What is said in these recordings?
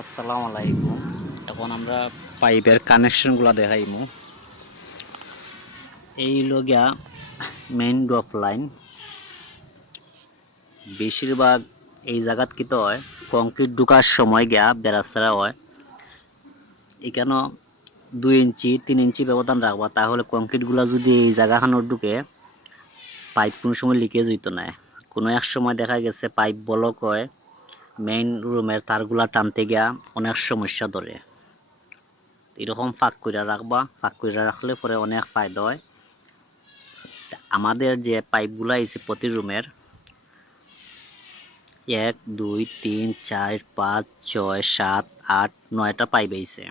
আসসালামু আলাইকুম। এখন আমরা পাইপের কানেকশনগুলো দেখাইমু। এই লগিয়া মেইন ড্রপ লাইন বেশিরভাগ এই জায়গাত কিতো হয় কংক্রিট ঢুকার সময় গিয়া বেড়াছাড়া হয়। এখানে 2 ইঞ্চি 3 ইঞ্চি ব্যবধান রাখবা, তাহলে কংক্রিটগুলো যদি এই জায়গাখানো ঢুকে পাইপ কোনো সময় লিকেজ হইতো না। কোনো এক সময় দেখা গেছে পাইপ ব্লক হয়, মেইন রুমের তারগুলা টানতে গিয়া অনেক সমস্যা ধরে। এরকম ফাঁক করে রাখবা, ফাঁক করে রাখলে পরে অনেক ফায়দা হয়। আমাদের যে পাইপগুলো আছে প্রতি রুমের 1 2 3 4 5 6 7 8 9টা পাইপ আছে।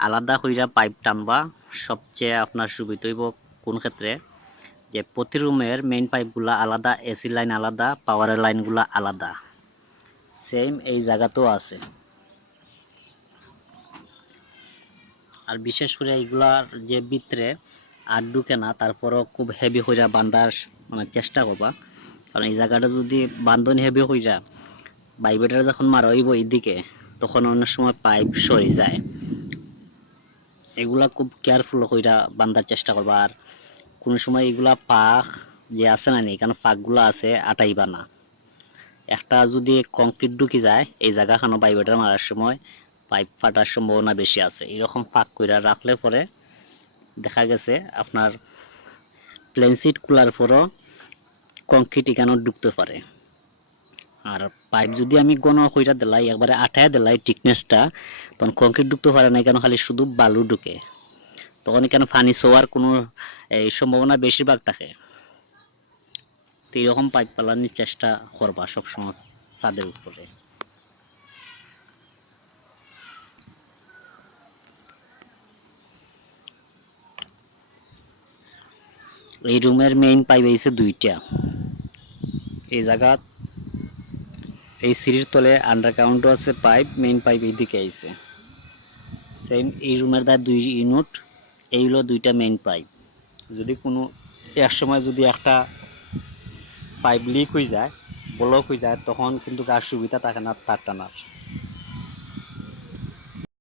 আলাদা কইরা পাইপ টানবা, সবচেয়ে আপনার সুবিধা হইব কোন ক্ষেত্রে, যে প্রতি রুমের মেইন পাইপগুলা আলাদা, এসি লাইন আলাদা, পাওয়ারের লাইনগুলা আলাদা। সেম এই জায়গাতেও আছে। আর বিশেষ করে এইগুলার যে ভিতরে আর ঢুকে না, তারপরও খুব হেভি কইরা বান্ধার মানে চেষ্টা করবা, কারণ এই জায়গাটা যদি বান্ধন হেভি কইরা ভাইব্রেটার যখন মারা হইব এইদিকে, তখন অনেক সময় পাইপ সরে যায়। এগুলা খুব কেয়ারফুল কইরা বান্ধার চেষ্টা করবা। আর কোনো সময় এগুলা পাক যে আছে না, এখানে ফাঁকগুলো আছে আটাইবা না। একটা যদি কংক্রিট ঢুকি যায় এই জায়গাখানো ভাইব্রেটার মারার সময় পাইপ ফাটার সম্ভাবনা বেশি আছে। এরকম ফাঁক কইরা রাখলে পরে দেখা গেছে আপনার প্লেন সিট খোলার পরও কংক্রিট এখানে ঢুকতে পারে। আর পাইপ যদি আমি ঘন কইরা দিলাই, একবারে আঠায় দিলাই থিকনেসটা, তখন কংক্রিট ঢুকতে পারে না, এখানে খালি শুধু বালু ঢুকে। তখন এখানে পানি ছোঁয়ার কোনো এই সম্ভাবনা বেশিরভাগ থাকে। তো এরকম পাইপ পালানোর চেষ্টা করবা সবসময় ছাদের উপরে। এই রুমের মেইন পাইপ হইছে 2টা। এই জায়গা এই সিঁড়ির তলে আন্ডারগ্রাউন্ডও আছে পাইপ, মেইন পাইপ এইদিকে আইছে। সেম এই রুমের দ্বারা 2 ইউনিট, এই হলো 2টা মেইন পাইপ। যদি কোনো এক সময় যদি একটা পাইপ লিক হয়ে যায়, ব্লক হয়ে যায়, তখন কিন্তু আর সুবিধা থাকে না তার টানার।